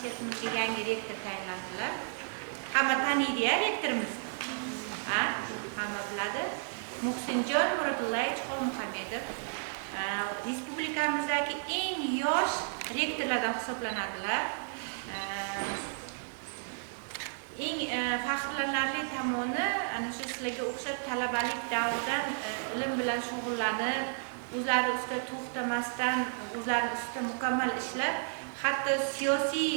universitetimizga yangi rektor tayinlandilar. Hamma taniydi-ya rektorimizni. Hamma biladi. Muhsinjon Murodullayevich Xolmuhammedov respublikamizdagi eng yosh rektorlardan hisoblanadilar. Eng faxrlanarli tomoni ana shu sizlarga o'xshab talabalik davridan ilm bilan shug'ullanib, o'zlari ustida to'xtamasdan, o'zlari ustida mukammal ishlab, hatto siyosiy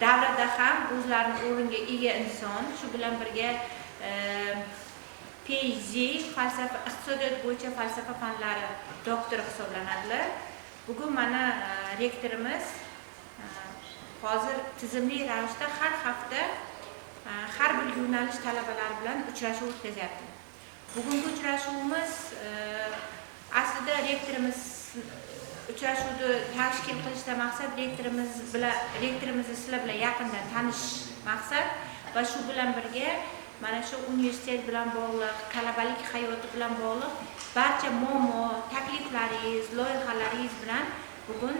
davrada ham o'zlarini o'rniga ega inson, shu bilan birga PhD falsafa, iqtisodiyot bo'yicha falsafa fanlari doktori hisoblanadilar. Bugun mana rektorimiz hozir tizimli ravishda har hafta har bir yo'nalish talabalari bilan uchrashuv o'tkazyapti. Bugungi uchrashuvimiz aslida rektorimiz uchrashuvni tashkil qilishda maqsad rektorimizni sizlar bilan yaqindan tanish maqsad va shu bilan birga mana shu universitet bilan bog'liq, talabalik hayoti bilan bog'liq barcha muammo, takliflaringiz, loyihalaringiz bilan bugun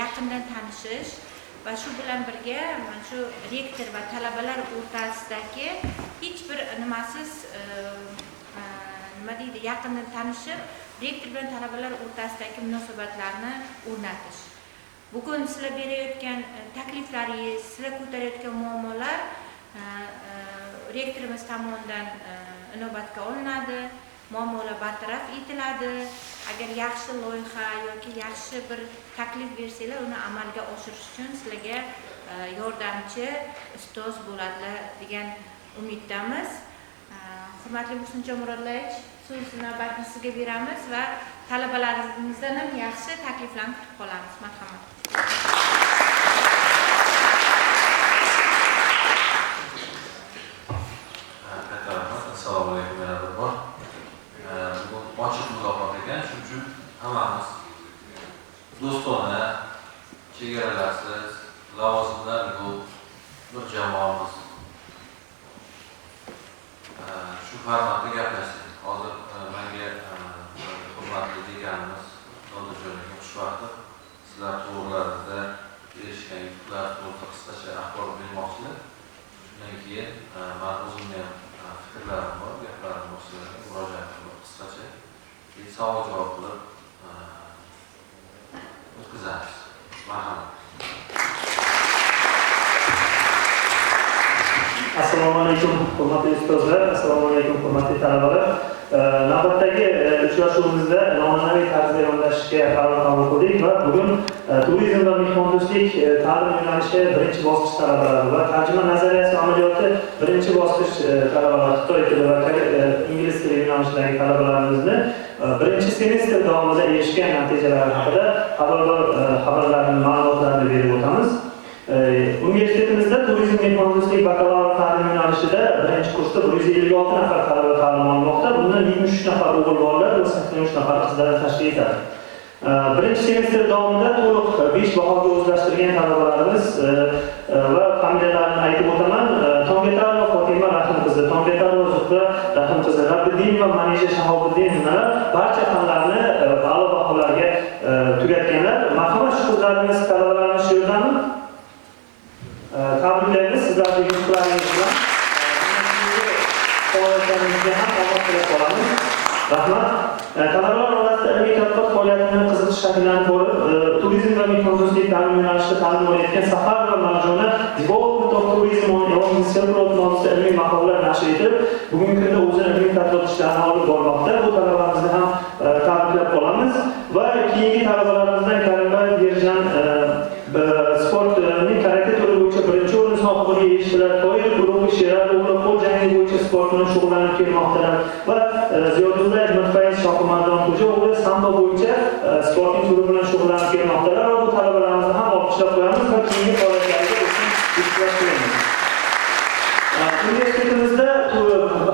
yaqindan tanishish va shu bilan birga mana shu rektor va talabalar o'rtasidagi hech bir nimasiz nima deydi, yaqindan tanishib, rektor bilan talabalar o'rtasidagi munosabatlarni o'rnatish. Bugun sizlar berayotgan takliflaringiz, sizlar ko'tarayotgan muammolar rektorimiz tomonidan inobatga olinadi, muammolar bartaraf etiladi. Agar yaxshi loyiha yoki yaxshi bir taklif bersanglar, uni amalga oshirish uchun sizlarga yordamchi ustoz bo'ladilar degan umiddamiz. Hurmatli Muhsinjon Murodullayevich, so'z navbatini sizga beramiz va talabalarimizdan ham yaxshi takliflarni kutib qolamiz. Marhamat. Assalomu alaykum yana bir bor. Bugun ochiq muloqot ekan, shuning uchun hammamiz do'stona, chegaralarsiz, lavozimlar yo'q bir jamoamiz. Shu formatda gaplashdik. Hozir menga hurmatli dekanimiz Nodijo'ning xushvaqti sizlar to'g'rilaringizda erishgan yutuqlar to'g'risida qisqacha axborot bermoqchilar. Shundan keyin men o'zimni fikrlarim bor, gaplarim bor, sizlarga murojaat qilib qisqacha savol-javob qilib o'tkazamiz. Marhamat. Assalomu alaykum hurmatli ustozlar, assalomu alaykum hurmatli talabalar. Navbatdagi uchrashuvimizda nominaviy tarzda yondashishga qaror qabul qildik va bugun turizm va mehmondo'stlik ta'lim yo'nalishi birinchi bosqich talabalari va tarjima nazariyasi amaliyoti birinchi bosqich talabalari, xitoy tili va ingliz tili yo'nalishidagi talabalarimizni birinchi semestr davomida erishgan natijalari haqida xabarlarni, ma'lumotlarni berib o'tamiz. Universitetimizda turizm mehmondo'stlik bakalavr ta'lim yo'nalishida birinchi kursda 156 nafar talaba ta'lim olmoqda. Bundan 73 nafar o'g'il bolalar va 83 nafar qizlar tashkil etadi. Birinchi semestr davomida to'liq 5 bahoga o'zlashtirgan talabalarimiz va familiyalarini aytib o'taman. Tomgetarova Fotima Rahimqizi, Tomgetarova Zuhra Rahimqizi, Rabiddin va Manisha Shahobiddin barcha fanlarni a'lo baholarga tugatganlar. Marhamat, shu qizlarimiz talabalarimiz shu yerdami? Tabriklaymiz sizlarning yutuqlaringiz bilan. Faoliyatingizga ham omad tilab qolamiz. Rahmat. Talabalar orasida ilmiy tadqiqot faoliyatini qiziqish shakllanib borib, turizm va mehmondo'stlik ta'lim yo'nalishida ta'lim olayotgan Safar va Marjona Development of Tourism on Silk Road mavzusida ilmiy maqolalar nashr etib, bugungi kunda o'zini ilmiy tadqiqot ishlarini olib bormoqda. Bu talabalarimizni ham tabriklab qolamiz va keyingi talabalarimizdan Karimbayev Yerjan sportning karate turi bo'yicha birinchi o'rin sohibiga erishdilar. To'yir guruhi Sherali qo'l jangi bo'yicha sport bilan shug'ullanib kelmoqdalar va Ziyodullayev Mirfayiz Shohimardon xo'ja sambo bo'yicha sportning turi bilan shug'ullanib kelmoqdalar va bu talabalarimizni ham olqishlab qo'yamiz va keyingi faoliyatlariga o'zini iltimos qilamiz. Universitetimizda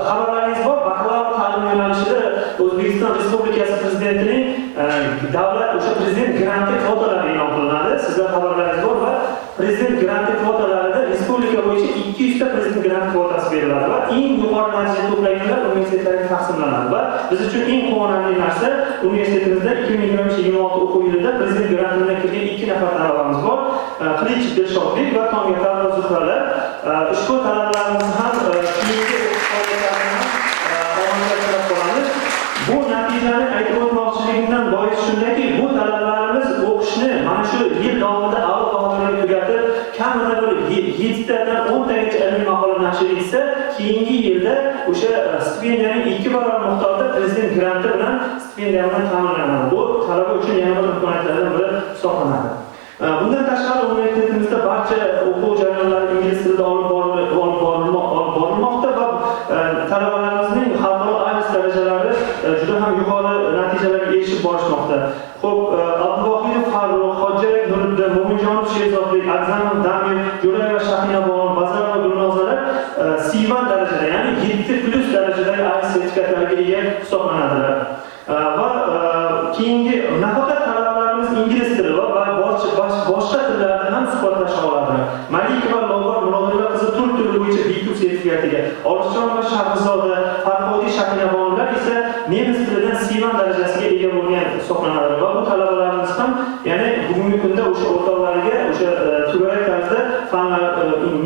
xabarlaringiz bor, bakalavr ta'lim yo'nalishida O'zbekiston Respublikasi Prezidentining davlat o'sha prezident granti kvotalari e'lon qilinadi. Sizlar xabarlaringiz bor va prezident granti kvotalarida respublika bo'yicha 200 ta prezident grant kvotasi beriladi va eng yuqori natija to'plaganlar universitetlarga taqsimlanadi va biz uchun eng quvonarli narsa universitetimizda 2025-26 o'quv yilida prezident grantidan kirgan 2 nafar talabamiz bor. Qilich Dilshodbek va Tomga Zuhralar. Ushbu talabalarimiz ham keyingi o'qish faoliyatlarini omadlashtirib qolamiz. Bu natijani aytib o'tmoqchiligimdan bois shundaki, bu talabalarimiz o'qishni mana shu yil davomida a'lo baholarga tugatib, kamida bir 7 tadan 10 tagacha ilmiy maqola nashr etsa, keyingi yilda o'sha stipendiyaning 2 barobar miqdorda prezident granti bilan stipendiya bilan ta'minlanadi. Bu talaba uchun yana bir imkoniyatlardan biri hisoblanadi. Bundan tashqari universitetimizda barcha o'quv jarayonlari ingliz tilida olib borilmoqda va talabalarimizning xalqaro IELTS darajalari juda ham yuqori natijalarga erishib borishmoqda. Xo'p, Abduvohidov Farruh, Hojiyev Nuriddin, Mo'minjonov Sherzodbek, Akzamov Damir, Jo'rayeva Shahinabono, Bazarova Gulnozalar C1 darajada, ya'ni 7+ darajadagi IELTS sertifikatlariga ega hisoblanadilar. Va keyingi nafaqat talabalarimiz ingliz tili va boshqa tillardan ham suhbatlasha oladilar. Malikova Lobar Murodova qizi turk tili bo'yicha B2 sertifikatiga, Olishjonova Shahzoda, Farhodiy Shakinabonolar esa nemis tilidan C1 darajasiga ega bo'lgan hisoblanadi va bu talabalarimiz ham ya'ni bugungi kunda o'sha o'rtoqlariga o'sha to'garak tarzda fanlar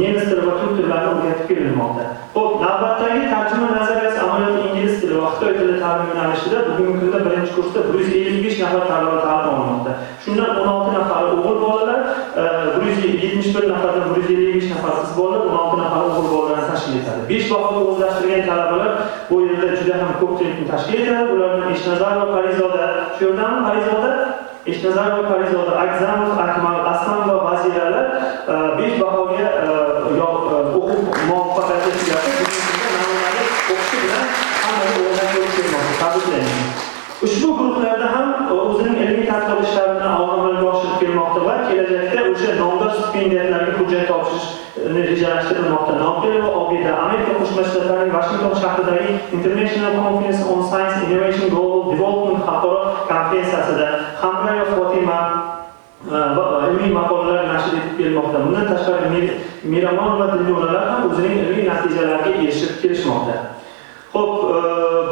nemis tili va turk tillarini o'rgatib kelinmoqda. Xo'p, navbatdagi tarjima nazariyasi amaliyoti ingliz tili va xitoy tili ta'lim yo'nalishida bugungi kunda birinchi kursda 155 nafar talaba ta'lim olmoqda. Shundan 16 nafari o'g'il bolalar, 171 nafardan 155 nafar qiz bolalar, 16 nafar o'g'il bolalarni tashkil etadi. 5 bahoga o'zlashtirgan talabalar bu yilda juda ham ko'pchilikni tashkil etadi. Ulardan Eshnazarova Parizoda, shu yerdan Parizoda, Eshnazarova Parizoda, Akzamov Akmal, Aslan va Vaziralar 5 bahoga o'quv muvaffaqiyatli tugadi. Bugungi kunda namunali o'qishi bilan hammaga o'rnak bo'lib tabriklaymiz. Ushbu guruhlarda ham o'zining ilmiy tadqiqot ishlarini amalga oshirib kelmoqda va kelajakda o'sha nomdor stipendiyatlarga hujjat topshirishni rejalashtirilmoqda. Nobel va Obida Amerika Qo'shma Shtatlarining Washington shahridagi International Conference on Science Innovation Global Development xalqaro konferensiyasida Hamrayev Fotima va ilmiy maqolalar nashr etib kelmoqda. Bundan tashqari Miramon va Dilnoralar ham o'zining ilmiy natijalariga erishib kelishmoqda. Xo'p,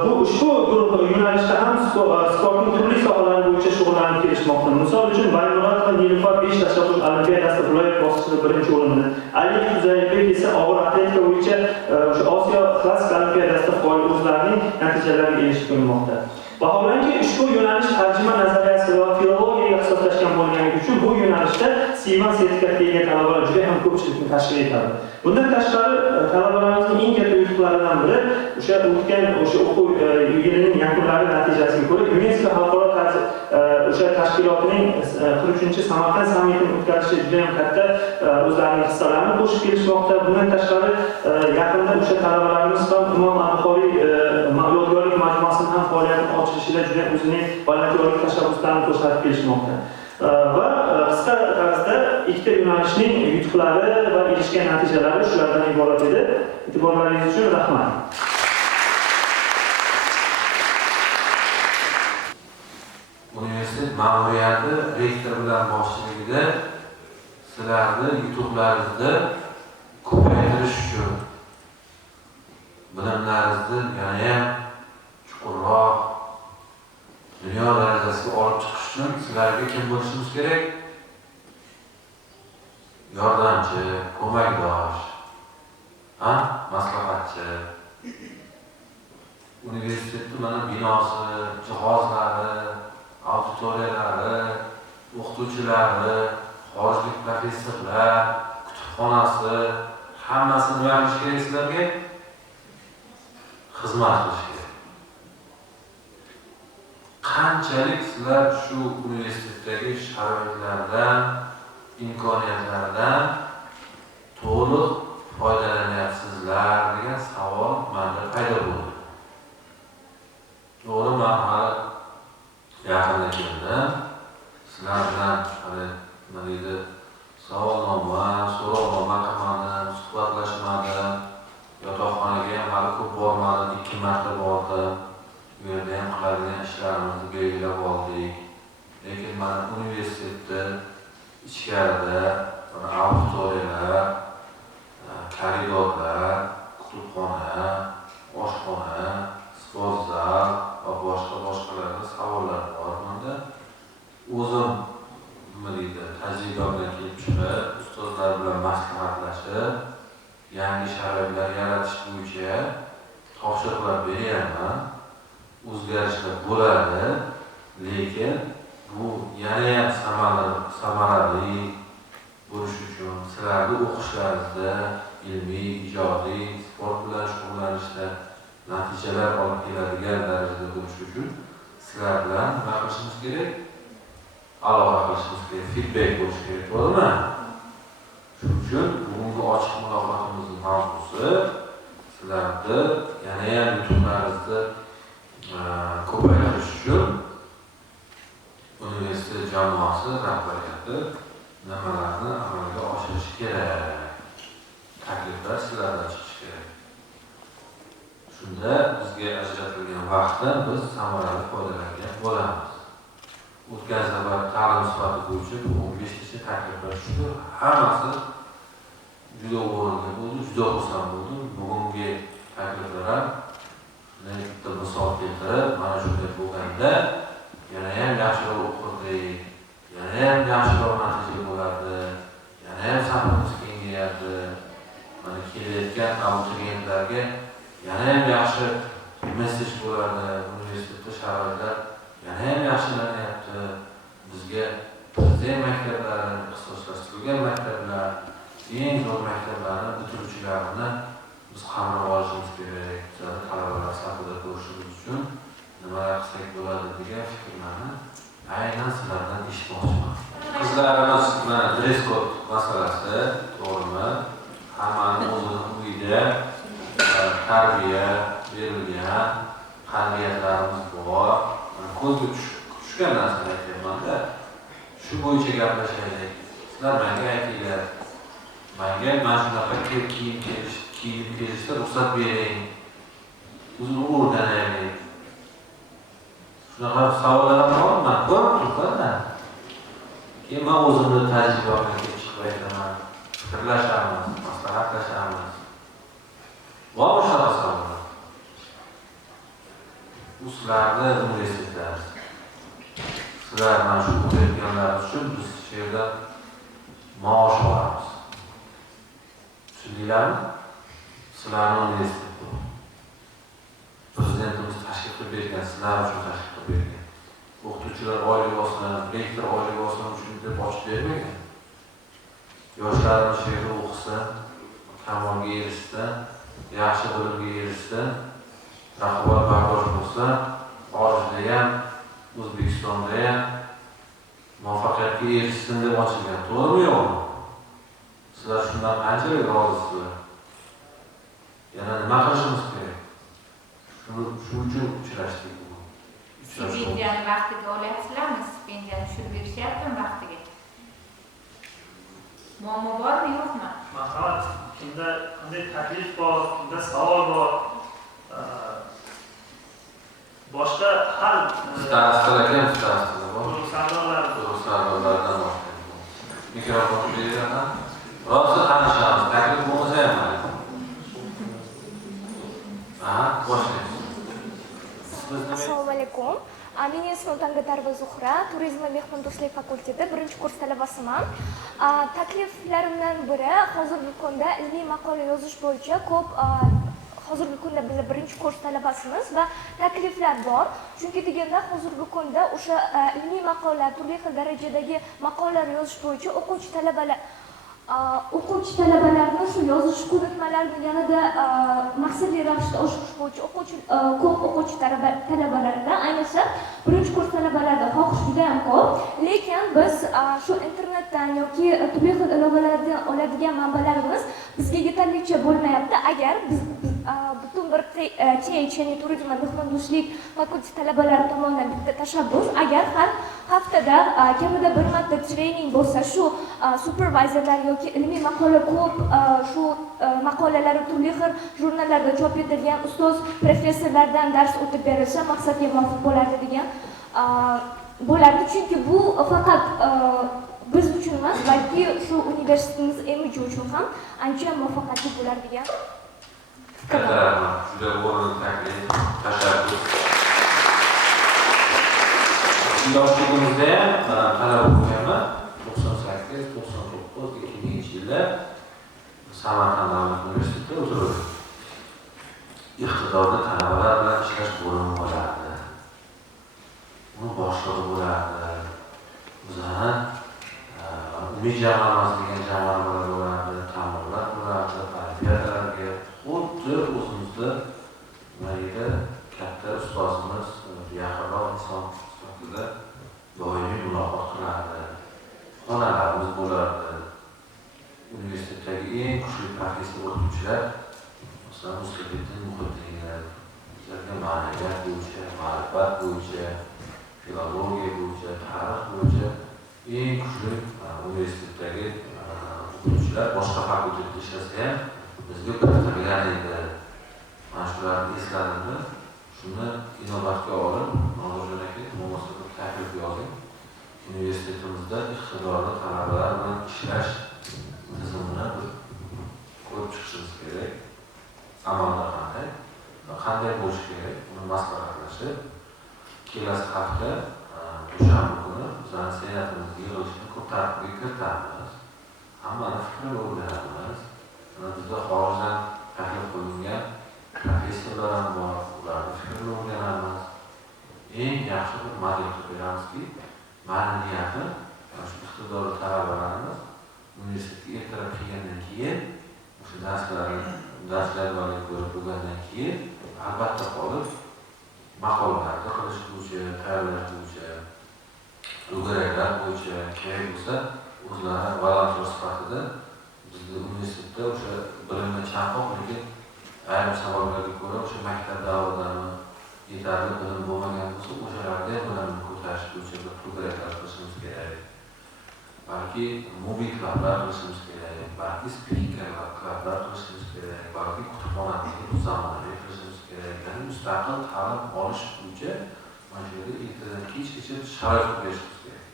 bu ushbu guruh yo'nalishda ham sportning turli sohalari bo'yicha shug'ullanib kelishmoqda. Misol uchun Baynurot va Nilufar 5 tashabbus olimpiadasida viloyat bosqichida birinchi o'rinda. Ali Huzaybek esa og'ir atletika bo'yicha o'sha Osiyo klassik olimpiadasida o'zlarining natijalariga erishib kelmoqda. Vaholanki ushbu yo'nalish tarjima nazariyasi va filologiyaga ixtisoslashgan bo'lganligi uchun bu yo'nalishda C1 sertifikatiga ega talabalar juda ham ko'pchilikni tashkil etadi. Bundan tashqari talabalarimizning eng katta yutuqlaridan biri o'sha o'tgan o'quv yilining yakunlari natijasiga ko'ra UNESCO xalqaro o'sha tashkilotining 43-chi Samarqand sammitini o'tkazishi juda ham katta o'zlarining hissalarini qo'shib kelishmoqda. Bundan tashqari yaqinda o'sha talabalarimiz ham Imom Buxoriy yodgorlik majmuasini ham faoliyatini ochilishida juda o'zining volontyorlik tashabbuslarini ko'rsatib kelishmoqda. Va qisqa tarzda ikkita yo'nalishning yutuqlari va erishgan natijalari shulardan iborat edi. E'tiborlaringiz uchun rahmat. Universitet ma'muriyati rektor bilan boshchiligida sizlarni yutuqlaringizni ko'paytirish uchun bilimlaringizni yanayam chuqurroq dunyo darajasiga olib chiqish uchun sizlarga kim bo'lishimiz kerak? Yordamchi, ko'makdosh, maslahatchi. Universitetning mana binosi, jihozlari, auditoriyalari, o'qituvchilari, xorijlik professorlar, kutubxonasi, hammasini nima qilish kerak sizlarga? Xizmat qilish kerak. Qanchalik sizlar shu universitetdagi sharoitlardan, imkoniyatlardan to'liq foydalanyapsizlar degan savol menda paydo bo'ldi. To'g'ri, men hali yaqinda keldim. Sizlar bilan nima deydi, savolnoma, so'rovnoma qilmadim, suhbatlashmadim. Yotoqxonaga ham hali ko'p bormadim, 2 marta bordim. Bu yerda ham qiladigan ishlarimizni belgilab oldik. Lekin mana universitetda ichkarida auditoriyalar, koridorlar, kutubxona, oshxona, sportzal va boshqalarda savollar bor. Menda o'zim nima deydi, tajriba bilan kelib chiqib, ustozlar bilan maslahatlashib, yangi sharoitlar yaratish bo'yicha topshiriqlar beryapman. O'zgarishlar bo'ladi, lekin bu yana ham samarali bo'lish uchun sizlarni o'qishlaringizda ilmiy, ijodiy, sport bilan shug'ullanishda natijalar olib keladigan darajada bo'lish uchun sizlar bilan nima qilishimiz kerak? Aloqa qilishimiz kerak, feedback bo'lishi kerak, to'g'rimi? Shuning uchun bugungi ochiq muloqotimizning mavzusi sizlarni yana ham yutuqlaringizni ko'paytirish uchun universitet jamoasi rahbariyati nimalarni amalga oshirish kerak, takliflar sizlardan chiqishi kerak. Shunda bizga ajratilgan vaqtdan biz samarali foydalangan bo'lamiz. O'tgan safar ta'lim sifati bo'yicha 15 tacha takliflar tushdi. Hammasi juda o'rinli bo'ldi, juda xursand bo'ldim. Bugungi takliflar ham bitta misol keltirib, mana shunday bo'lganda yana ham yaxshiroq o'qirdik, yana ham yaxshiroq natija bo'lardi, yana ham safimiz kengayardi. Mana kelayotgan abituriyentlarga yana ham yaxshi mesej bo'lardi. Universitetda sharoitlar yana ham yaxshilanyapti. Bizga prezident maktablari, ixtisoslashtirilgan maktablar, eng zo'r maktablarni bitiruvchilarini biz qamrab olishimiz kerak. Bizlarni talabalar safida ko'rishimiz uchun nimalar qilsak bo'ladi degan fikrlarni aynan sizlardan eshitmoqchiman. Qizlarimiz mana dress code masalasi, to'g'rimi? Hammani o'zini uyida tarbiya berilgan qadriyatlarimiz bor. Ko'zga tushgan narsani aytyapman-da. Shu bo'yicha gaplashaylik. Sizlar menga aytinglar. Menga mana shunaqa kiyim kelishda ruxsat bering. O'zini o'rganaylik. Shunaqa savollar bormi? Ko'rib turibman. Keyin men o'zimni tajribamdan kelib chiqib aytaman. Fikrlashamiz, maslahatlashamiz. Bormi shunaqa savollar? Bu sizlarni universitetlar. Sizlar mana shu o'qiyotganlar uchun biz shu yerda maosh olamiz. Tushundinglarmi? Sizlarni universitet bu. Prezidentimiz tashkil qilib bergan, sizlar uchun tashkil qilib bergan. O'qituvchilar oyligi olsin, rektor oyligi olsin uchun deb ochib bermagan. Yoshlarimiz shu yerda o'qisin, kamolga erishsin, yaxshi bilimga erishsin, raqobatbardosh bo'lsa, xorijda ham, O'zbekistonda ham muvaffaqiyatga erishsin deb ochilgan. To'g'rimi yo'qmi? Sizlar shundan qanchalik rolisizlar? Yana nima qilishimiz kerak? Shu uchun uchrashdik bugun. Stipendiyani vaqtiga olyapsizlarmi? Stipendiyani tushirib berishyaptimi vaqtiga? Muammo bormi, yo'qmi? Marhamat, kimda qanday taklif bor, kimda savol bor, boshqa har sardorlardan boshlaymiz. Mikrofon beraman. Rosa tanishamiz. Taklif bo'lmasa ham mayli. Boshlaymiz. Assalomu alaykum. Mening ismim Tangatarova Zuhra, Turizm va mehmondo'stlik fakulteti 1-kurs talabasiman. Takliflarimdan biri hozirgi kunda ilmiy maqola yozish bo'yicha ko'p hozirgi kunda biz 1-kurs talabasimiz va takliflar bor. Chunki deganda hozirgi kunda o'sha ilmiy maqola, turli xil darajadagi maqolalar yozish bo'yicha o'quvchi talabalarni shu yozish ko'nikmalarini yanada maqsadli ravishda oshirish bo'yicha ko'p o'quvchi talabalarda, ayniqsa 1-kurs talabalarda xohish juda ham ko'p. Lekin biz shu internetdan yoki turli xil ilovalardan oladigan manbalarimiz bizga yetarlicha bo'lmayapti. Agar biz butun bir ya'ni turizm va mehmondo'stlik fakulteti talabalari tomonidan bitta tashabbus, agar har haftada kamida bir marta trening bo'lsa, shu supervizorlar yoki ilmiy maqola ko'p shu maqolalari turli xil jurnallarda chop etilgan ustoz professorlardan dars o'tib berilsa maqsadga muvofiq bo'lardi degan bo'lardi. Chunki bu faqat biz uchun emas, balki shu universitetimiz imiji uchun ham ancha muvaffaqiyatli bo'lar degan Katta rahmat. Juda o'rinli taklif, tashabbus. Yoshligimizda ham talaba bo'lganman. 98, 99, 2000-yillar Samarqand davlat universitetida o'tirdim. Iqtidorli talabalar bilan ishlash bo'limi bo'lardi. Uni boshlig'i bo'lardi. Bizani umid jamg'armasi degan jamg'armalar bo'lardi, ta'mirlar bo'lardi, olimpiadalarga xuddi o'zimizda nimaga katta ustozimiz yaqinroq inson sifatida doimiy muloqot qilardi. Xonalarimiz bo'lardi. Universitetdagi eng kuchli professor o'qituvchilar, masalan, Mustafiddin Muhiddinlar, bizlarga ma'naviyat bo'yicha, ma'rifat bo'yicha, filologiya bo'yicha, tarix bo'yicha eng kuchli universitetdagi o'qituvchilar boshqa fakultetda ishlasa ham bizga kiritilgan edi. Mana shularni esladimda, shuni inobatga olib, Nozirjon aka munosib taklif yozing. Universitetimizda iqtidorli talabalar bilan ishlash tizimini ko'rib chiqishimiz kerak. Amalda qanday bo'lishi kerak, uni maslahatlashib, kelasi hafta dushanba kuni bizning senatimizga yig'ilishni ko'p tartibga kiritamiz. Hammani fikrini o'rganamiz. Bizda xorijdan taklif qilingan professorlar ham bor, ularni fikrini o'rganamiz. Eng yaxshi bir model qilib beramizki, ma'ni niyati shu iqtidorli talabalarimiz universitetga ertalab kelgandan keyin o'sha darslarni ko'rib bo'lgandan keyin albatta qolib maqolalarni qilish bo'yicha, tayyorlash bo'yicha, to'garaklar bo'yicha kerak bo'lsa o'zlari volontyor sifatida bizda universitetda o'sha bilimni chanqoq, lekin ayrim savollarga ko'ra o'sha maktab davridami yetarli bilim bo'lmagan bo'lsa o'shalarda bilimni ko'tarish bo'yicha bir to'garaklar qilishimiz kerak. Balki mobil klublar qilishimiz kerak, balki speaker klublar qilishimiz kerak, balki kutubxonamizni zamonaviy qilishimiz kerak. Ya'ni mustaqil ta'lim olish bo'yicha mana shu yerda ertadan kechgacha sharoit berishimiz kerak.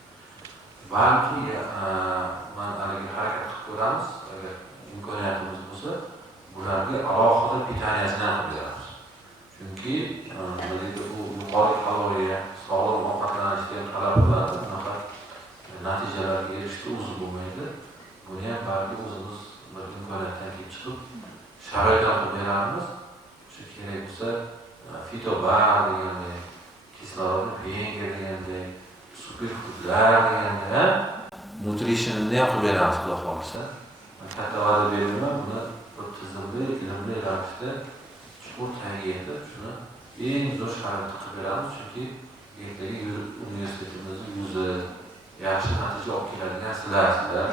Balki mana haligi harakat qilib ko'ramiz, agar imkoniyatimiz bo'lsa, bularga alohida pitaniyasini ham beramiz. Chunki bu yuqori kaloriya, sog'lom ovqatlanishga talab qiladi, bunaqa natijalarga erishishga o'zi bo'lmaydi. Buni ham balki o'zimiz bir imkoniyatdan kelib chiqib sharoitlar qilib beramiz. Shu kerak bo'lsa fitobar degandek, kislorodni penga degandek, superfoodlar degandek, nutrition'ni ham qilib beramiz, xudo xohlasa. Katta va'da beraman, buni bir tizimli, ilmli ravishda chuqur tagiga yetib, shuni eng zo'r sharoitda qilib beramiz. Chunki ertaga universitetimizni yuzi yaxshi natija olib keladigan sizlar.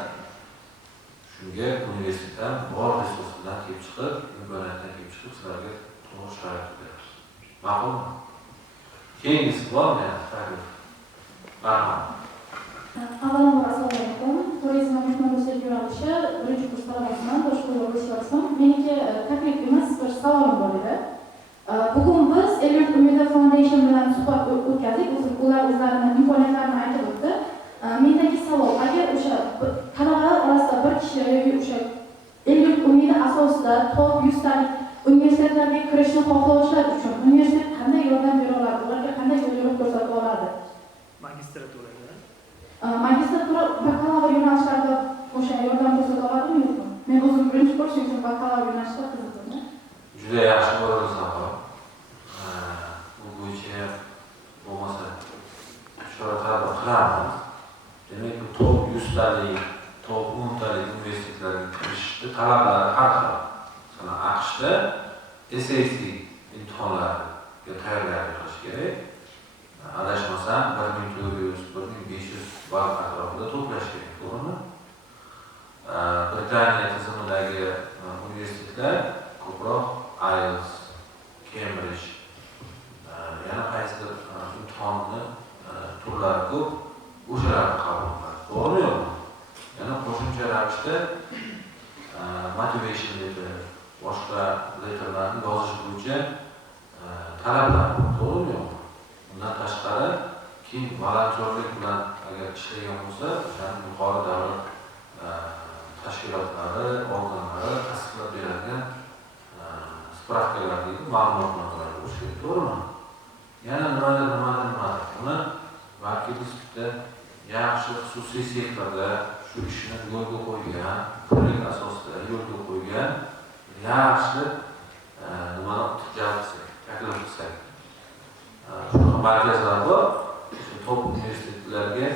Shunga universitetdan bor resurs bilan kelib chiqib, imkoniyatdan kelib chiqib, sizlarga to'g'ri sharoit beramiz. Ma'qulmi? Keyingisi bormi? Taklif. Marhamat. Avvalambor assalomu alaykum. Turizm va mehmondo'stlik yo'nalishi birinchi kurs talabasiman, boshqa o'qishim. Meniki taklif emas, bir savolim bor edi. Bugun biz Elliot Umida Foundation bilan suhbat o'tkazdik. Ular o'zlarining imkoniyatlarini aytib o'tdi. Mendagi savol, agar o'sha talabalar orasida bir kishi yoki o'sha Elliot Umida asosida top 100 talik universitetlarga kirishni xohlovchilar uchun universitet qanday yordam bera oladi? Ularga qanday yo'l ko'rsatib oladi? Magistraturada. Magistratura bakalavr yo'nalishlarida o'sha yordam ko'rsata oladimi yo'qmi? Men o'zim birinchi kurs uchun bakalavr yo'nalishida qiziqdim. Juda yaxshi bo'ladi savol. Bu bo'yicha bo'lmasa chora-tadbir qilamiz. Demak, bu top 100 talik, top 10 talik universitetlarga kirishda talablari har xil. Masalan, AQShda SAT imtihonlariga tayyorgarlik qilish kerak. Adashmasam 1400-1500 ball atrofida to'plash kerak, to'g'rimi? Britaniya tizimidagi universitetlar ko'proq IELTS, Cambridge, yana qaysidir imtihonni turlari ko'p, o'shalarni qabul qiladi. To'g'rimi yo'qmi? Yana qo'shimcha ravishda motivation letter, boshqa letterlarni yozish bo'yicha talablar bor. To'g'rimi yo'qmi? Bundan tashqari, keyin volontyorlik bilan agar ishlagan bo'lsa, o'shaning yuqori davlat tashkilotlari, organlari tasdiqlab beradigan spravkalar deydi, ma'lumotnomalar bo'lishi kerak, to'g'rimi? Yana nimadir. Buni balki biz bitta yaxshi xususiy sektorda shu ishni yo'lga qo'ygan, pullik asosida yo'lga qo'ygan yaxshi nimani jalb qilsak, taklif qilsak. Shunaqa markazlar bor, shu top universitetlarga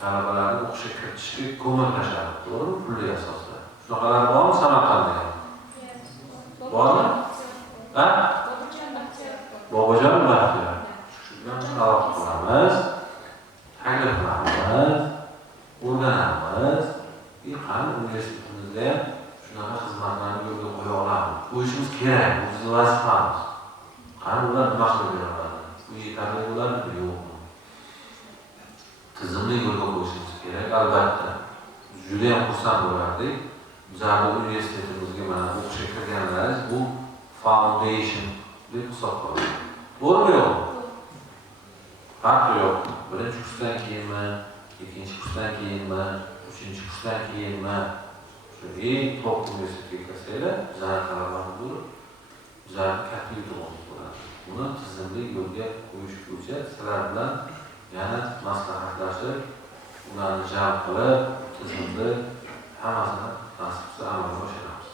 talabalarni o'qishga kiritishga ko'mir tashladi, to'g'rimi? Pullik asosida. Shunaqalar bormi Samarqandda ham? Bormi? Ha? Bobojon Baxtiyor. Shundan talab qilamiz, taklif qilamiz, o'rganamiz. Qani universitetimizda ham shunaqa xizmatlarni yo'lga qo'ya olamiz. Qo'yishimiz kerak, bu bizning vazifamiz. Qani ular nima qilib beradi? Bu yetarli bo'ladimi, yo'qmi? Tizimli yo'lga qo'yishimiz kerak, albatta. Juda ham xursand bo'lardik. Bizning universitetimizga mana o'qishga kirganlaringiz bu foundation deb hisoblanadi. To'g'rimi yo'qmi? Farqi yo'q. Birinchi kursdan keyinmi, ikkinchi kursdan keyinmi, uchinchi kursdan keyinmi, shu eng top universitetga kirsanglar, bizning talabalarimiz bo'lib, bizning katta yutuqimiz bo'ladi. Buni tizimli yo'lga qo'yish bo'yicha sizlar bilan yana maslahatlashib, ularni jalb qilib, tizimli hammasini nasib qilsa amalga oshiramiz.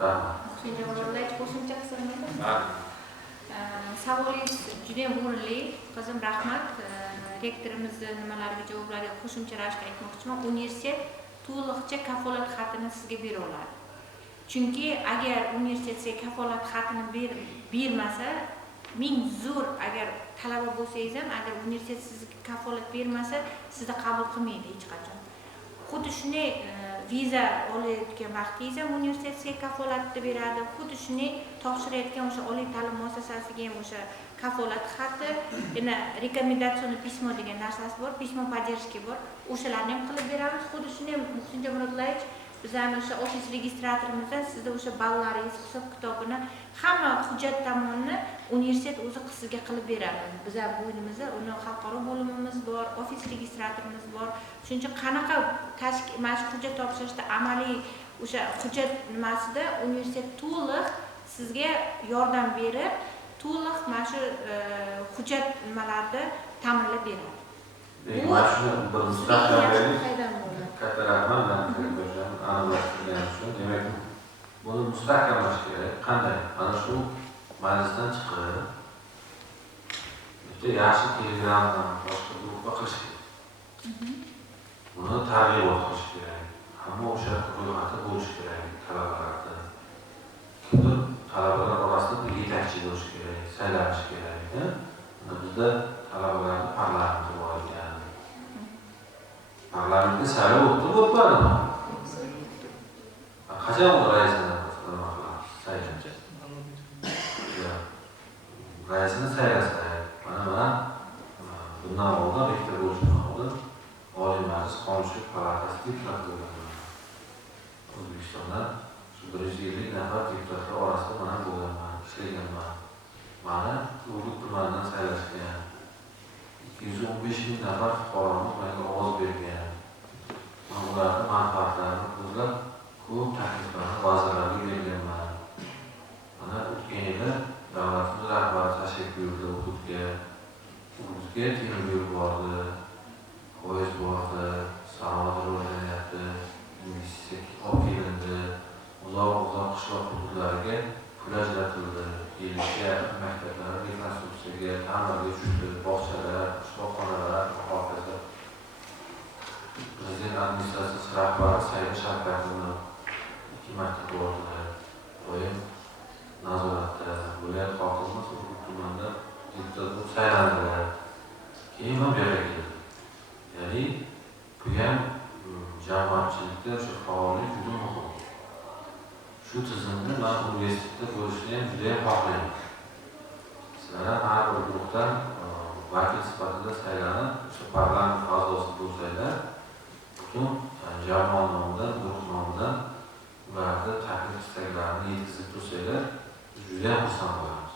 Rahmat. Qo'shimcha qilsam, savolingiz juda ham o'rinli. Qizim, rahmat. Rektorimizni nimalariga javoblarga qo'shimcha ravishda aytmoqchiman. Universitet to'liqcha kafolat xatini sizga bera oladi. Chunki agar universitet sizga kafolat xatini bermasa, ming zo'r agar talaba bo'lsangiz ham, agar universitet sizga kafolat bermasa, sizni qabul qilmaydi hech qachon. Xuddi shunday viza olayotgan vaqtingiz ham universitet sizga kafolatni beradi. Xuddi shunday topshirayotgan o'sha oliy ta'lim muassasasiga ham o'sha kafolat xati, yana rekomendatsion pismo degan narsasi bor, pismo поддержки bor. O'shalarni ham qilib beramiz. Xuddi shunday Muhsinjon Murodlayevich, bizning o'sha ofis registratorimizdan sizda o'sha ballaringiz, hisob kitobini, hamma hujjat tomonini universitet o'zi sizga qilib beradi. Bizlar bo'ynimizda uni xalqaro bo'limimiz bor, ofis registratorimiz bor. Shuning uchun qanaqa mana shu hujjat topshirishda amaliy o'sha hujjat nimasida universitet to'liq sizga yordam berib, to'liq mana shu hujjat nimalarni ta'minlab beradi. Bu shuni bir mustahkamlaylik. Katta rahmat, aniqlashtirganim uchun. Demak, buni mustahkamlash kerak. Qanday? Mana shu majlisdan chiqib, bitta yaxshi telegramdan boshqa guruhga qilish kerak. Buni targ'ibot qilish kerak. Hamma o'sha ro'yxatda bo'lishi kerak talabalarda. Kimdir talabalar orasida yetakchi bo'lishi kerak, saylanishi kerak. Bizda talabalarni parlamenti bor ekan. Parlamentga saylov o'tmadimi? Qachon raisni saylanadi? Raisni saylasa, mana bundan oldin rektor bo'lishdan oldin Oliy Majlis Qonunchilik palatasi deputati bo'lgan. O'zbekistonda shu 150 nafar deputatlar orasida mana bo'lganman, ishlaganman. Mana Urgut tumanidan saylashgan. 215 000 nafar fuqaroni menga ovoz bergan. Ularning manfaatlarini ko'zlab, ko'p takliflarni vazirlarga berganman. Mana o'tgan yili davlatimiz rahbari tashrif buyurdi Urgutga. Urgutga temir yo'l bordi, poyezd bordi, sanoat rivojlanyapti, investitsiya olib kelindi, uzoq qishloq hududlariga pul ajratildi. Yilga maktablar rekonstruksiyaga, ta'mirga tushdi, bog'chalar, shifoxonalar, hokazo. Prezident administratsiyasi rahbari Saida Shavkatova 2 marta bordilar. Doim nazoratda, viloyat hokimimiz Urgut tumanida deputat bo'lib saylandilar. Keyin ham bu yerga keldi. Ya'ni bu ham jamoatchilikda shu faollik juda muhim. Shu tizimni men universitetda bo'lishni ham juda ham xohlayman. Sizlar har bir guruhdan vakil sifatida saylanib, o'sha parlament a'zosi bo'lsanglar, butun jamoa nomidan, guruh nomidan ularni taklif istaklarini yetkazib tursanglar, juda ham xursand bo'lamiz.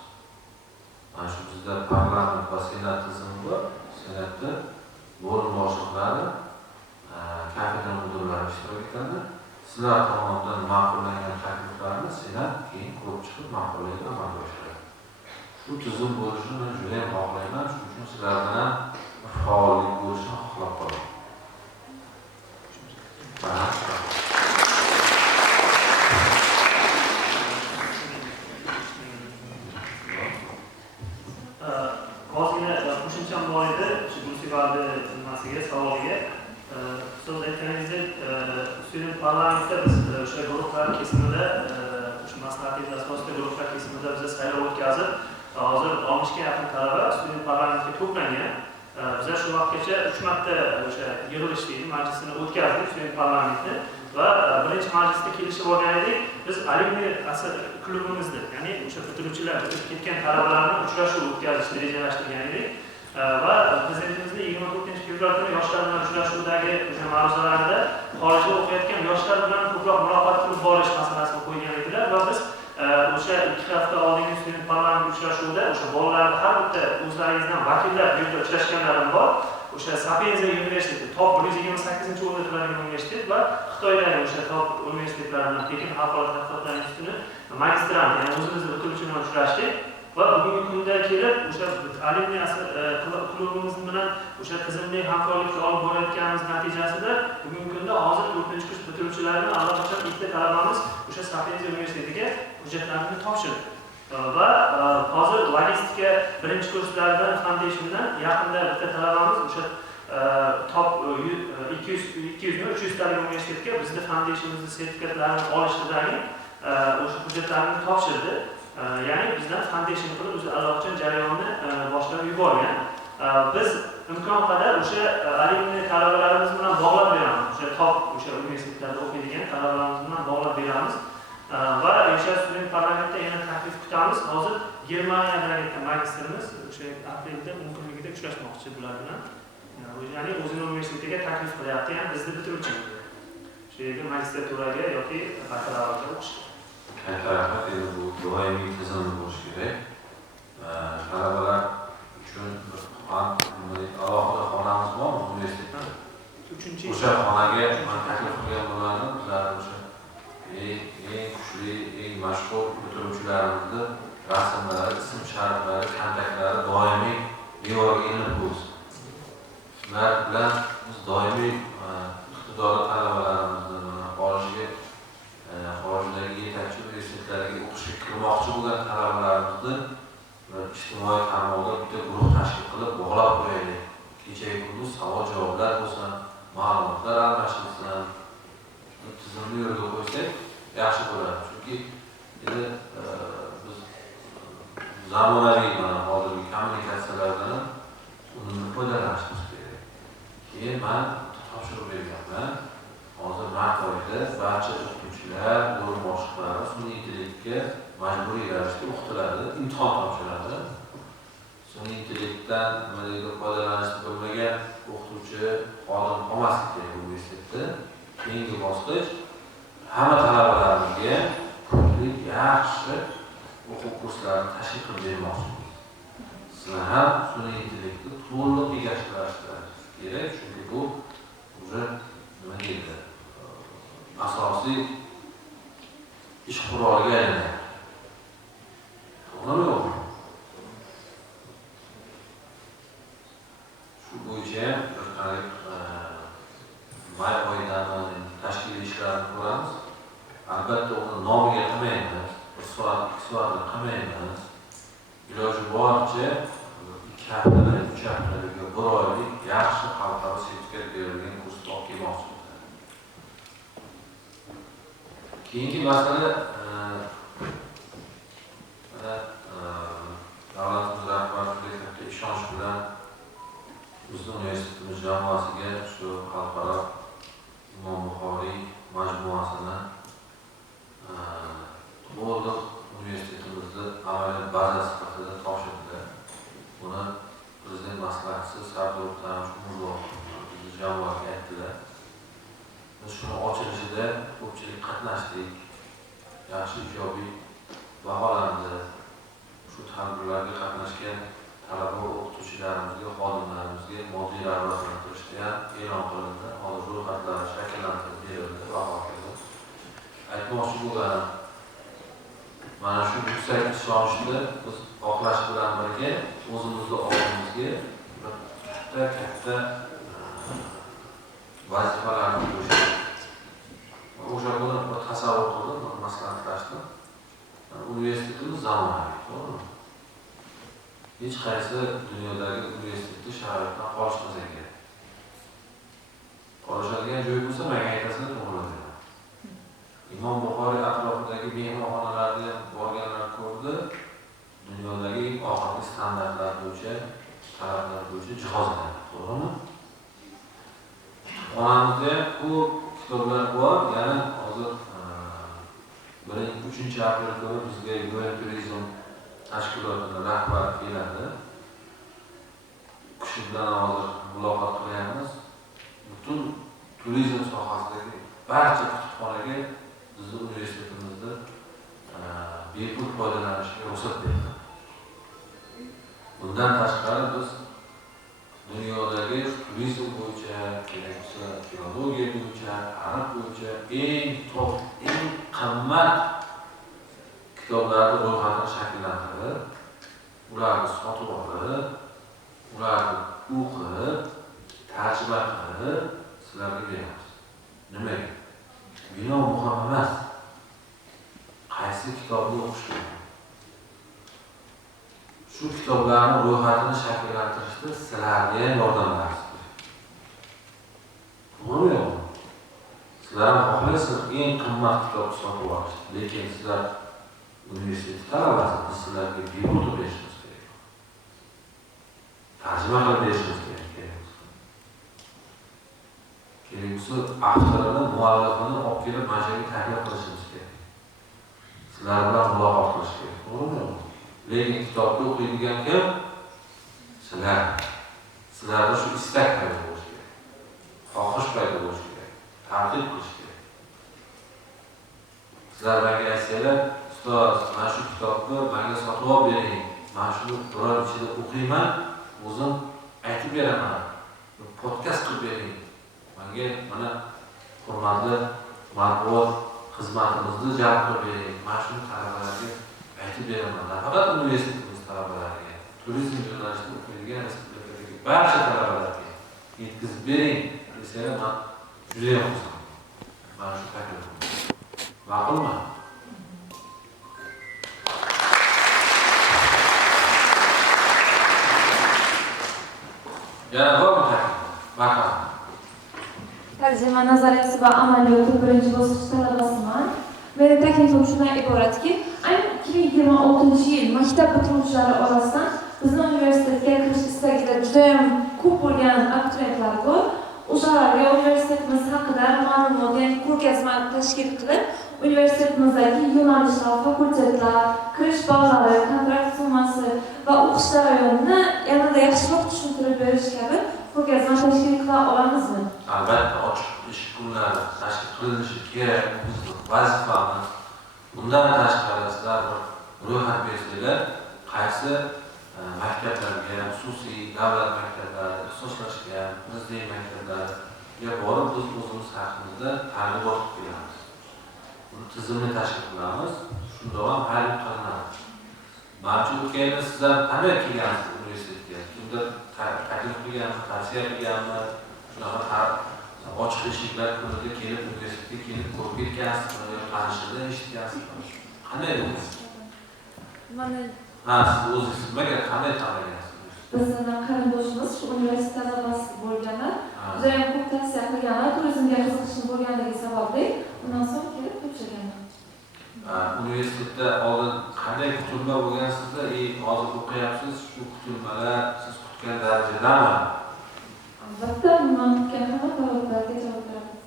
Mana shu bizda parlament va senat tizimi bor. Senatda bo'lim boshliqlari, kafedra mudirlari ishtirok etadi. sizlar tomonidan ma'qullangan takliflarni senat keyin ko'rib chiqib ma'qullaydi, amalga oshiradi. Shu tizim bo'lishini men juda ham xohlayman, shuning uchun sizlar bilan faollik bo'lishini xohlab qolaman. Ozgina qo'shimcham bor edi, shu musibatli nimasiga, savoliga. Siz aytganingizdek, student parlamentda biz o'sha guruhlar kesimida, o'sha maslahatli asosida guruhlar kesimida biz saylov o'tkazib, hozir 60 ga yaqin talaba student parlamentga to'plangan. Biz shu vaqtgacha 3 marta o'sha yig'ilish deydi, majlisini o'tkazdik student parlamentni va birinchi majlisga kelishib olgan edik. Biz alumni klubimizda, ya'ni o'sha bitiruvchilar, bitirib ketgan talabalarni uchrashuv o'tkazishni rejalashtirgan edik. Va prezidentimizning 24-fevral kuni yoshlar bilan uchrashuvdagi o'sha mavzularida xorijda o'qiyotgan yoshlar bilan ko'proq muloqot qilib borish masalasini qo'ygan edilar va biz o'sha 2 hafta oldingi student parlament uchrashuvida o'sha bolalarni har bitta o'zlaringizdan vakillar bu yerda uchrashganlarim bor. O'sha Sapienza universiteti top 128-o'rinda turadigan universitet va Xitoydagi o'sha top universitetlaridan Pekin xalqaro tadqiqotlar institutini magistrant, ya'ni o'zimizni bitiruvchi bilan uchrashdik. Va bugungi kunda kelib o'sha alumni klubimiz bilan o'sha tizimli hamkorlikni olib borayotganimiz natijasida bugungi kunda hozir 4-kurs bitiruvchilarni allaqachon ikkita talabamiz o'sha Sapienza universitetiga hujjatlarini topshirdi. Va hozir logistika birinchi kurslaridan foundationdan yaqinda bitta talabamiz o'sha top 200 talik universitetga bizni foundationimizni sertifikatlarini olishdagi o'sha hujjatlarini topshirdi. Ya'ni bizdan foundation qilib o'zi allaqachon jarayonni boshlab yuborgan. Biz imkon qadar o'sha alumni talabalarimiz bilan bog'lab beramiz. O'sha top o'sha universitetlarda o'qiydigan talabalarimiz bilan bog'lab beramiz. Va o'sha student parlamentda yana taklif kutamiz. Hozir Germaniyadagi magistrimiz o'sha aprelda mumkinligida uchrashmoqchi bular bilan. Ya'ni o'zining universitetiga taklif qilyapti, ham bizni bitiruvchi. Shu yerga magistraturaga yoki bakalavriatga o'qishga. Rahmat, endi bu doimiy tizim bo'lishi kerak. Talabalar uchun alohida xonamiz bormi universitetda? O'sha xonaga taklif qilgan bo'lardim. Bizlar o'sha eng kuchli, eng mashhur bitiruvchilarimizni rasmlari, ism-shariflari, kontaktlari doimiy devorga ilinib bo'lsin. Ular bilan biz doimiy iqtidorli talabalarimizni xorijga xorijdagi yetakchi universitetlarga o'qishga kirmoqchi bo'lgan talabalarimizni ijtimoiy tarmoqda bitta guruh tashkil qilib bog'lab qo'yaylik. Kecha kunduz savol-javoblar bo'lsin, ma'lumotlar almashilsin, tizimli yo'lga qo'ysak yaxshi bo'ladi. Chunki endi biz zamonaviy mana hozirgi kommunikatsiyalardan unumli foydalanishimiz kerak. Keyin men topshiriq beryapman. Hozir mart oyida barcha o'qituvchilar, o'rin boshliqlari sun'iy intellektga majburiy ravishda o'qitiladi, imtihon topshiradi. Sun'iy intellektdan nimalarga foydalanishni bilmagan o'qituvchi xodim qolmasligi kerak universitetda. Keyingi bosqich hamma talabalarimizga pulli yaxshi o'quv kurslarini tashkil qilib bermoqchimiz. Sizlar ham sun'iy intellektni to'liq egallashtirishingiz kerak, chunki bu уже nima deydi? Asosiy ish quroliga aylanadi. To'g'rimi yo'qmi? Shu bo'yicha may oyidan tashkiliy ishlarni ko'ramiz. Albatta uni nomiga qilmaymiz, bir soat, 2 soatni qilmaymiz. Iloji boricha 2 haftadan 3 haftalik, 1 oylik yaxshi xalqaro sertifikat berilgan kursni olib kelmoqchimiz. Keyingi masala davlatimiz rahbariga katta ishonch bilan bizning universitetimiz jamoasiga shu xalqaro Imom Buxoriy majmuasini to'liq universitetimizni amaliyot bazasi sifatida topshirdi. Buni prezident maslahatchisi Sardor Tarimov bizni jamoaga aytdilar. Biz shuni ochilishida ko'pchilik qatnashdik. Yaxshi ijobiy baholandi. Shu tadbirlarga qatnashgan talaba o'qituvchilarimizga, xodimlarimizga moddiy rag'batlantirishda ham e'lon qilindi. Hozir ro'yxatlar shakllantirib berildi va hokazo. aytmoqchi bo'lganim, mana shu yuksak ishonchni biz oqlash bilan birga o'zimizni oldimizga katta vazifalarni qo'yishimiz. O'sha kuni bir tasavvur qildim, maslahatlashdim. Universitetimiz zamonaviy, to'g'rimi? Hech qaysi dunyodagi universitetda sharoitdan qolishmasa kerak. Qolishadigan joy bo'lsa, menga aytasizlar, to'g'ri. Imom Buxoriy atrofidagi mehmonxonalarga borganlar ko'rdi. Dunyodagi eng oxirgi standartlar bo'yicha, talablar bo'yicha jihozlar, to'g'rimi? Onamizda ko'p kitoblar bor. Ya'ni hozir 3-aprel kuni bizga Yo'l turizm tashkilotining rahbari keladi. Kishi bilan hozir muloqot qilyapmiz. Butun turizm sohasidagi barcha kutubxonaga bizning universitetimizda bepul foydalanishga ruxsat berdi. Bundan tashqari biz dunyodagi turizm bo'yicha, keraksa filologiya bo'yicha, arab bo'yicha eng qimmat kitoblarni ro'yxatini shakllantirib, ularni sotib olib, ularni o'qib, tarjima qilib sizlarga beramiz. Nimaga? Bino muhim emas. Qaysi kitobni o'qish kerak? Shu kitoblarni ro'yxatini shakllantirishda sizlarga yordam berasiz. To'g'rimi yo'qmi? Sizlar xohlaysiz eng qimmat kitobni sotib olishni, lekin sizlar universitet talabasi, biz sizlarga bepul berishimiz kerak. Tarjima qilib berishimiz kerak. Kerak bo'lsa, avtorini, muallifini olib kelib mana shu yerga taklif qilishimiz kerak. Sizlar bilan muloqot qilish kerak, to'g'rimi? Lekin kitobni o'qiydigan kim? Sizlar. Sizlarda shu istak paydo bo'lishi kerak. Xohish paydo bo'lishi kerak. Tanqid qilish kerak. Sizlar menga aytsanglar, ustoz, mana shu kitobni menga sotib olib bering. Men shuni bir oy ichida o'qiyman, o'zim aytib beraman. Podkast qilib bering. Menga mana hurmatli matbuot xizmatimizni jalb qilib bering. Men shuni talabalarga aytib beraman. Nafaqat universitetimiz talabalariga, turizm yo'nalishida o'qiydigan respublikadagi barcha talabalarga yetkazib bering desalar, men juda ham xursandman. Mana shu taklifim. Ma'qulmi? Yana bormi taklif? Ma'qul. Tarjima nazariyasi va amaliyoti birinchi bosqich talabasiman. Mening taklifim shundan iboratki, aynan 2026 yil maktab bitiruvchilari orasidan bizning universitetga kirish istagida juda ham ko'p bo'lgan abituriyentlar bor. O'shalarga universitetimiz haqida ma'lumot, ya'ni ko'rgazma tashkil qilib, universitetimizdagi yo'nalishlar, fakultetlar, kirish ballari, kontrakt summasi va o'qish jarayonini yanada yaxshiroq tushuntirib berish kabi ko'rgazma tashkil qila olamizmi? Albatta, ochiq ish kunlari tashkil qilinishi kerak, bizning vazifamiz. Bundan tashqari sizlar ro'yxat bersanglar, qaysi maktablarga, xususiy davlat maktablari, ixtisoslashgan prezident maktablariga borib biz o'zimiz haqimizda targ'ibot qilamiz. Buni tizimni tashkil qilamiz, shunda ham hal qilinadi. Manimcha o'tgan yil sizlar qanday kelgansiz universitetga? Kimdir taklif qilganmi, tavsiya qilganmi? Shunaqa ochiq eshiklar kunida kelib universitetga kelib ko'rib ketgansizmi, yo tanishida eshitgansizmi? Qanday bo'ldi? Siz o'zingiz nimaga qanday tanlagansiz? Bizning qarindoshimiz shu universitet talabasi bo'lganlar, juda ham ko'p tavsiya qilganlar, turizmga qiziqishi bo'lganligi sababli undan so'ng kelib topshirganman. Universitetda oldin qanday kutilma bo'lgan sizda? Hozir o'qiyapsiz, shu kutilmalar siz kutgan darajadami? Albatta, men kutgan hamma talablarga javob beramiz.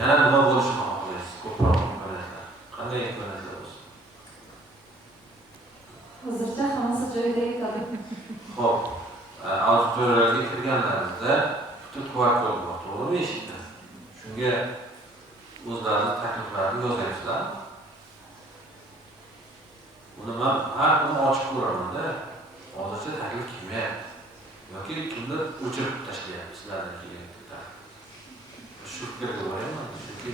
Yana nima bo'lishini xohlaysiz? Ko'proq imkoniyatlar. Qanday imkoniyatlar bo'lsin? Hozircha hammasi joyida ketadi. Xo'p, auditoriyalarga kirganlaringizda bitta QR-kod bor, to'g'rimi eshikda? Shunga o'zlaringiz takliflarni yozyapsizlar. Uni men har kuni ochib ko'raman-da. Hozircha taklif kelmayapti. Yoki kimdir o'chirib tashlayapti sizlardan kelgan taklif. Shu fikrga boraman. Chunki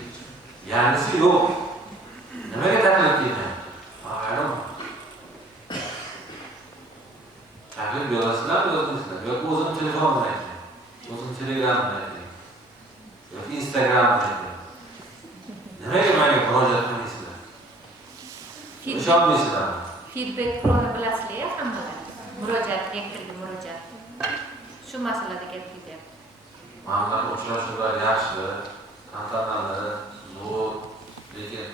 yangisi yo'q. Nimaga taklif qilmayapti? Ma'lum. Taklif yozasizlarmi, yozmaysizlar? Yoki o'zini telefon bilan ayting. O'zini Telegram bilan ayting. Yoki Instagram bilan ayting. Nimaga menga murojaat qilmaysizlar? Ishonmaysizlarmi? Feedback Pro'ni bilasizlar hammalar. Murojaat, rektorga murojaat. Shu masalada gap ketyapti. Ma'lumot uchrashuvlar yaxshi, tantanali, zo'r, lekin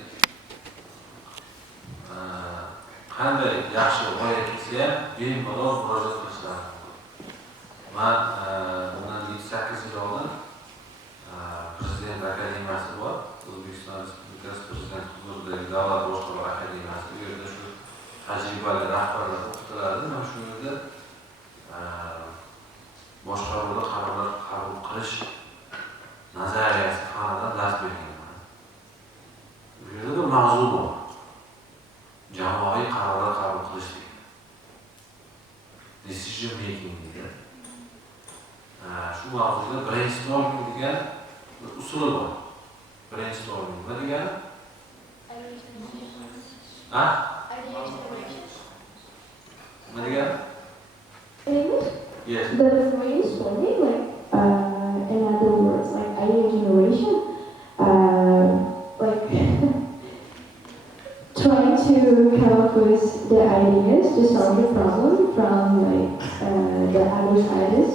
qanday yaxshi g'oya kelsa ham bemalol murojaat qilishlar mumkin. Men bundan 7-8 yil oldin Prezident akademiyasi bor, O'zbekiston Respublikasi Prezident huzuridagi Davlat boshqaruvi akademiyasi. Bu yerda shu tajribali rahbarlar o'qitiladi. Men shu yerda boshqaruvda qarorlar qabul qilish nazariyasi fanidan dars berganman. Bu yerda bir mavzu bor. Jamoaviy qarorlar qabul qilish degan. Decision making degan. Shu mavzuda brainstorming degan bir usuli bor. Brainstorming nima degani? Nima degani? Yes. The brainstorming, like, in other words, like idea generation, like trying to come up with the ideas to solve the problem from like the other sides.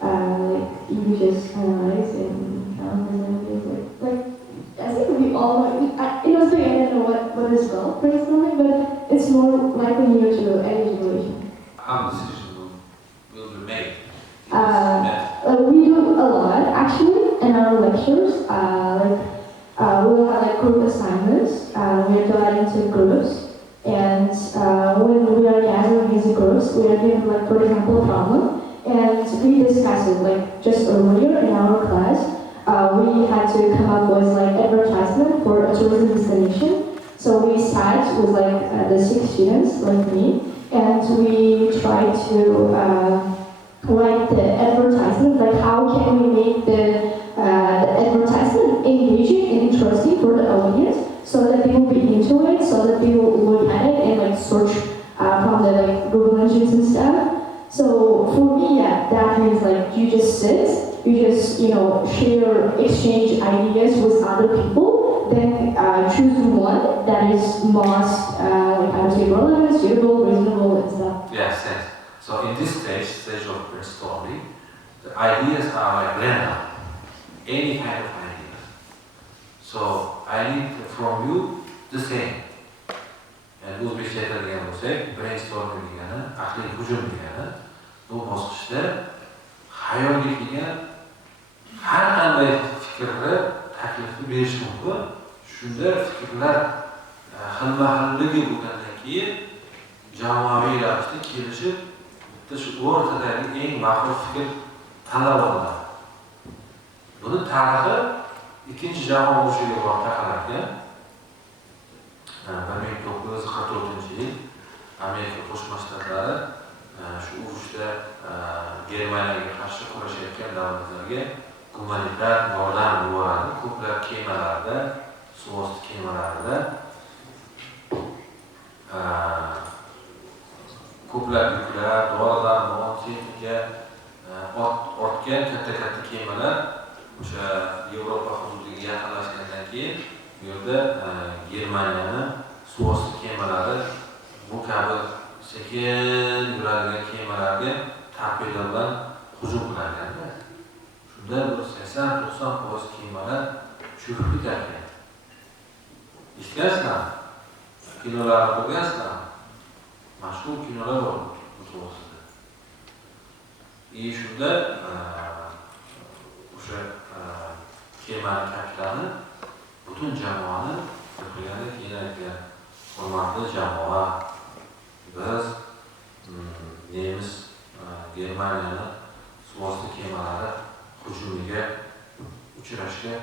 Like you just analyze and like I think we all it was like I don't know what it's called brainstorming, but it's more likely near to idea generation. How decision will be made? We do a lot actually in our lectures. We'll have like group assignments. We are divided into groups, and when we are gathering these groups, we are given like, for example, a problem, and we discuss it. Like just earlier in our class, we had to come up with like advertisement for a tourism destination. So we sat with like the 6 students like me, and we tried to write the advertisement, like how can we make the advertisement engaging and interesting for the audience, so that they will be into it, so that they will look at it and like search from the like Google engines and stuff. So for me, yeah, that means like you just sit, you just exchange ideas with other people, then choose one that is most like I would say relevant, suitable, reasonable, and stuff. Yes, yes. So in this stage of brainstorming, the ideas are like random, any kind of ideas. So I need from you the same. And O'zbekcha aytadigan bo'lsak, brainstorming degani, aqliy hujum degani, bu bosqichda xayolga kelgan har qanday fikrni taklifni berish mumkin. Shunda fikrlar xilma-xilligi bo'lgandan keyin jamoaviy ravishda kelishib shu o'rtadagi eng ma'qul fikr tanlab olinadi. Buni tarixi ikkinchi jahon urushiga borib taqalarkan. 1944-yil Amerika Qo'shma Shtatlari shu urushda Germaniyaga qarshi kurashayotgan davlatlarga gumanitar yordam yuboradi. Ko'plab kemalarda, suvosti kemalarida ko'plab yuklar, dorilar, texnika ortgan katta kemalar o'sha Yevropa hududiga yaqinlashgandan keyin bu yerda Germaniyani suvosti kemalari bu kabi sekin yuradigan kemalarga torpeda bilan hujum qilganda shunda 80-90% kemalar cho'kib ketgan. Eshitgansizlarmi? Kinolarni ko'rgansizlarmi? Mashhur kinolar bor bu to'g'risida. Shunda o'sha kemani kapitani butun jamoani qilganda keyin aytgan, hurmatli jamoa, biz nemis Germaniyani suvosti kemalari hujumiga uchrashga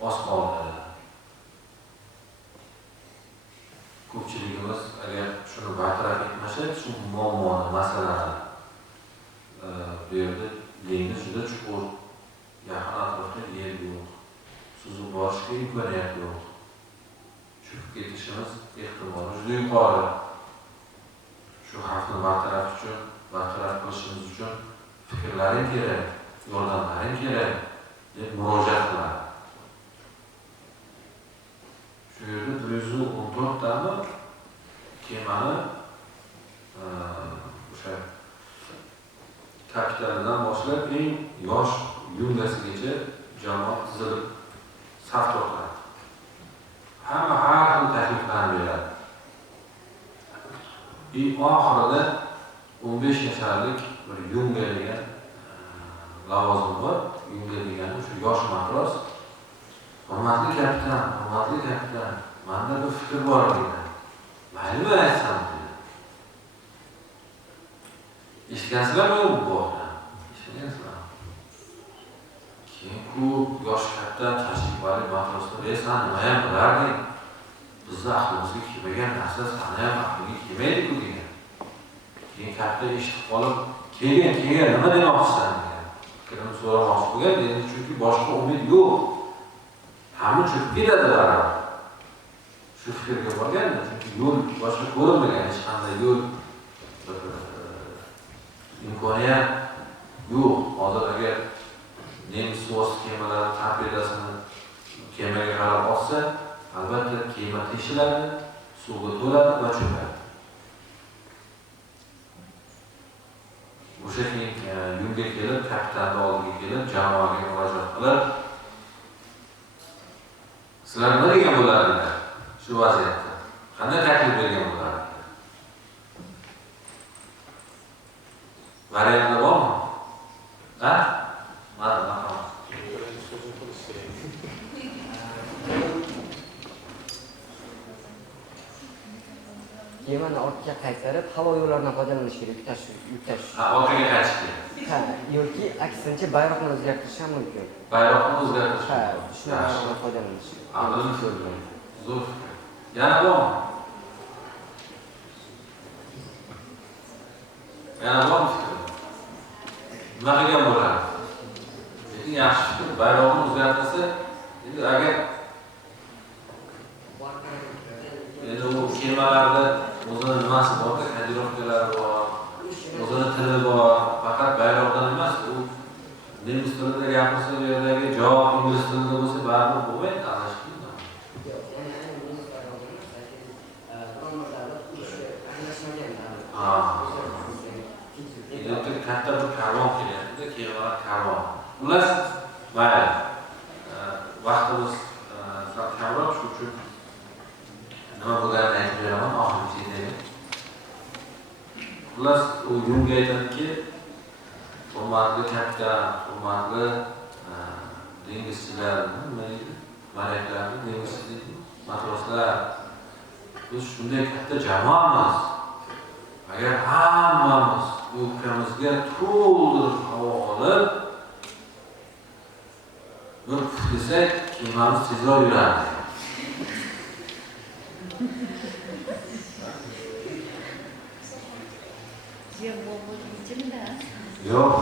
oz qoldi. Ko'pchiligimiz agar shuni bartaraf etmasak, shu muammoni, masalani bu yerda dengiz juda chuqur, yaqin atrofda yer yo'q, suzib borishga imkoniyat yo'q. Shu tushib ketishimiz ehtimoli juda yuqori. Shu xavfni bartaraf qilishimiz uchun fikrlaring kerak, yordamlaring kerak deb murojaat qiladi. Shu yerda 114 tani kemani o'sha kapitalidan boshlab eng yosh yungasigacha jamoat tizilib saf tortadi. Hamma har xil takliflarni beradi. Oxirida 15 yoshlik bir yunga degan lavozim bor. Yunga degan o'sha yosh matros. Hurmatli kapitan, menda bir fikr bor dedi. Mayli aytsam dedi. Eshitgansizlarmi bu voqeani? Eshitgansizlar. Keyin ko'p yosh katta tajribali matroslar san nima ham bilarding? Bizni aqlimizga kelmagan narsa sani ham aqliga kelmaydi-ku degan. Keyin katta eshitib qolib, keyin nima demoqchisan degan. Fikrimni so'ramoqchi bo'lgan, endi chunki boshqa umid yo'q. Hamma cho'kib ketadi baribir. Shu fikrga borganda, chunki yo'l boshqa ko'rinmagan, hech qanday yo'l imkoniyat yo'q. Hozir agar nemis suvosti kemalari torpedasini kemaga qarab olsa, albatta kema teshiladi, suvga to'ladi va cho'kadi. O'sha keyin yunga kelib, kapitanning oldiga kelib, jamoaga murojaat qilib, sizlar nima degan bo'lardinglar shu vaziyatda? Qanday taklif bergan bo'lardinglar? Variantlar bormi? Ha? Mana. Kemani ortga qaytarib, havo yo'llaridan foydalanish kerak, yuk-tash. Orqaga qaytish kerak. Ha, yoki aksincha bayroqni o'zgartirish ham mumkin. Bayroqni o'zgartirish. Ha, shundan foydalanish. Zo'r. Yana bormi? Nima qilgan bo'ladi? Lekin yaxshi fikr, bayroqni o'zgartirsa, endi agar u kemalarda o'zini nimasi bor, kodirovkalari bor, o'zini tili bor, faqat bayroqdan emas, u nemis tilida gapirsa, bu yerdagi javob ingliz tilida bo'lsa, baribir bo'lmaydi, anglashmaydi. Elektrik katta bir karvon kelyapti, kemalar karvon. Xullas, mayli. Vaqtimiz sal kamroq, shuning uchun nima bo'lganini aytib beraman oxirgichidagi. Xullas, u yunga aytadiki, hurmatli kapitan, hurmatli dengizchilar, malaklar, dengizchilar, matroslar, biz shunday katta jamoamiz. Agar hammamiz o'pkamizga to'ldirib havo olib, bir desak, kemamiz tezroq yuradi. Yo'q.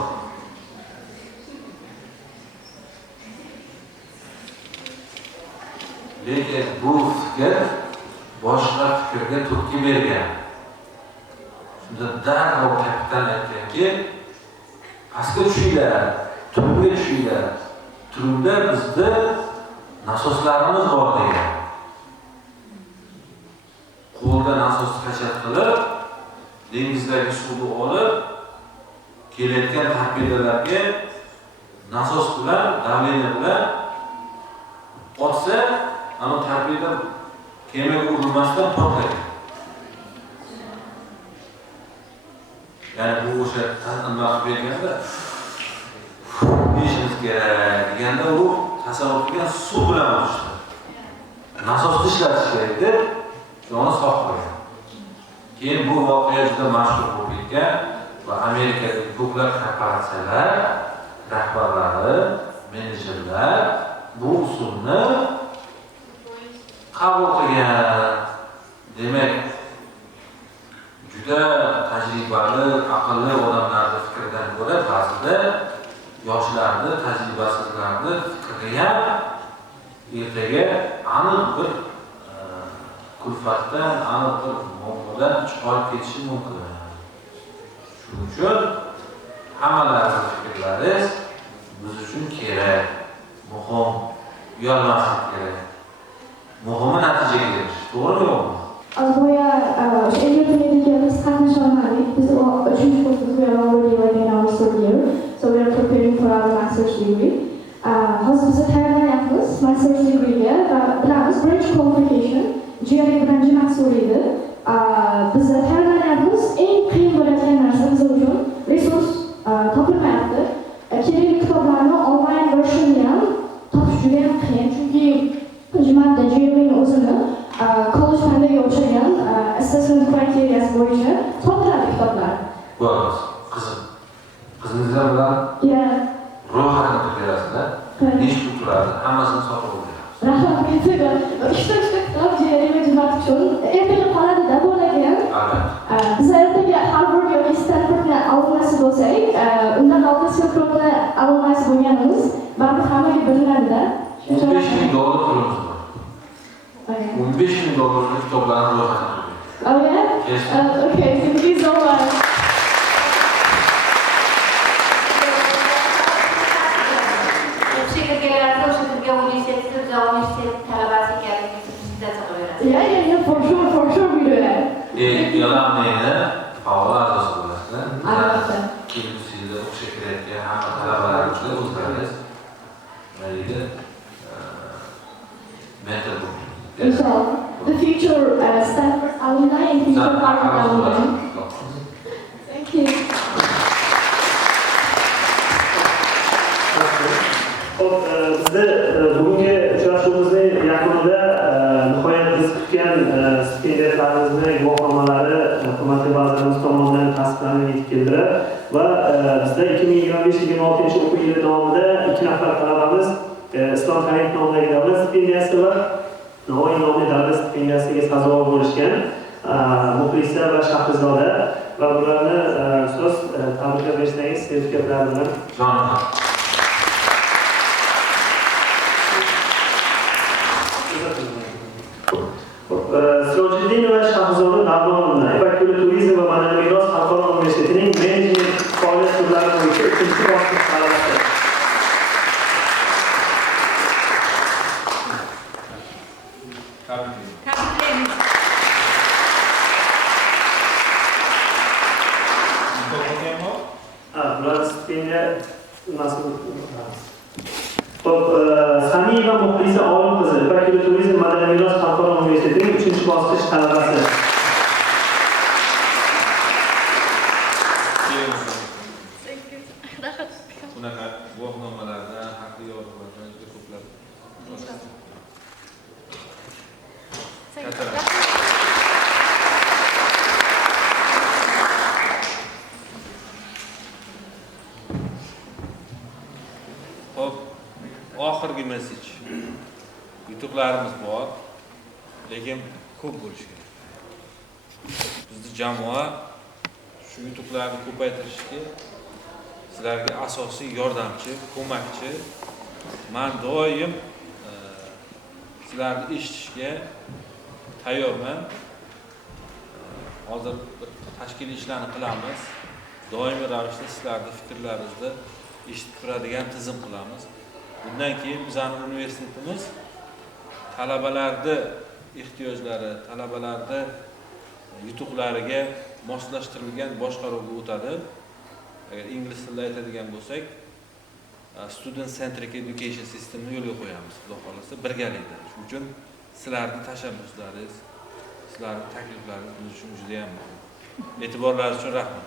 Lekin bu fikr boshqa fikrga turtki bergan. Shunda darrov kapitan aytganki, pastga tushinglar, turumga tushinglar. Turumda bizda nasoslarimiz bor degan. Qo'lda nasos qachat qilib, dengizdagi suvni olib, kelayotgan torpedalarga nasos bilan, davleniya bilan otsa, ana torpeda kemaga urilmasdan portlaydi. Yani bu o'sha nima berganda deyishimiz kerak deganda u tasavvur qilgan suv bilan urishdi. Nasosni ishlatish kerak deb shuni sof qo'ygan. Keyin bu voqea juda mashhur bo'lib ketgan va Amerikadagi ko'plab korporatsiyalar rahbarlari, menejerlar bu usulni qabul qilgan. Demak, juda tajribali, aqlli odamlarning fikridan ko'ra ba'zida yoshlarning, tajribasizlarning fikri ham ertaga aniq bir kulfatdan aniq bir muammodan chiqib ketishi mumkin. Shuning uchun hammalaringiz fikrlaringiz biz uchun kerak, muhim, uyalmaslik kerak. Muhimi natijaga erish, to'g'rimi yo'qmi? Boya o'sha Elliot biz qatnasha olmadik. Biz 3-chi kursimiz we are already like in our third year, so we are preparing for our master's degree. Hozir biz tayyorlanyapmiz master's degree'ga va bilamiz birinchi qualification GRE birinchi mahsul edi. Biz tayyorlanyapmiz. Eng qiyin bo'ladigan narsa biz uchun resurs topilmayapti. Kerakli kitoblarni online versionni ham topish juda ham qiyin, chunki Jumada GRE'ning o'zini college fandiga o'xshagan assessment criteriyasi bo'yicha sotiladi kitoblar. Bo'lmaz. Qizingizlar bilan ro'yxatni qilib berasizlar. Nechta turadi? Hammasini sotib olamiz. Rahmat, mentiga. Ikkita kitob GRE Jumat uchun ertaga qoladi-da bo'ladigan. Albatta. Biz ertaga Harvard yoki Stanfordni olmoqchi bo'lsak, undan oldin Silkrokni olmoqchi bo'lganimiz baribir hammaga bilinadi-da. $15,000 pulimiz bor. $15,000 kitoblarni ro'yxatga qo'ydik. Oh yeah? Yes. Okay, thank you so much. O'sha kirganlarda o'sha kirgan universitet talabasi ekanligingizni sizdan so'raveradi. Yeah, for sure we do that. Yalanmayni faol a'zosi bo'lasizlar. Albatta. Kelgusida o'qishga kirayotgan hamma talabalarimizni o'zlaringiz mentor bo'ling. Inshallah. The future Stanford alumni and future Harvard alumni. Thank you. Xo'p, bizni bugungi uchrashuvimizning yakunida nihoyat biz kutgan stipendiyatlarimizni guvohnomalari hurmatli vazirimiz tomonidan tasdiqlanib yetib keldilar va bizda 2025-26 o'quv yili davomida 2 nafar talabamiz Islom Karimov nomidagi davlat stipendiyasi va Navoiy nomli davlat stipendiyasiga sazovor bo'lishgan Muxlisa va Shahrizoda va ularni ustoz tabriklab bersangiz sertifikatlar bilan. Sirojiddin va Shahzoda Davronova Ipak yo'li turizm va madaniy meros xalqaro universitetining menejment faoliyat turlari bo'yicha 3-bosqich talabasi. Tabriklaymiz. Bular stipendiya mas'ul. Xo'p, Samiyeva Muxlisa Olim qizi Ipak yo'li turizm madaniy meros xalqaro universitetining 3-bosqich talabasi. Bunaqa guvohnomalarda haqli yordamlardan juda ko'plab Xo'p, oxirgi mesaj. Yutuqlarimiz bor, lekin ko'p bo'lishi kerak. Bizning jamoa shu yutuqlarni ko'paytirishga sizlarga asosiy yordamchi, ko'makchi. Men doim sizlarni eshitishga tayyorman. Hozir tashkiliy ishlarni qilamiz. Doimiy ravishda sizlarning fikrlaringizni eshitib turadigan tizim qilamiz. Bundan keyin bizning universitetimiz talabalarning ehtiyojlari, talabalarning yutuqlariga moslashtirilgan boshqaruvga o'tadi. Agar ingliz tilida aytadigan bo'lsak, student centric education systemni yo'lga qo'yamiz, xudo xolasa birgalikda. Shuning uchun sizlarning tashabbuslaringiz, sizlarning takliflaringiz biz uchun juda ham muhim. E'tiborlaringiz uchun rahmat.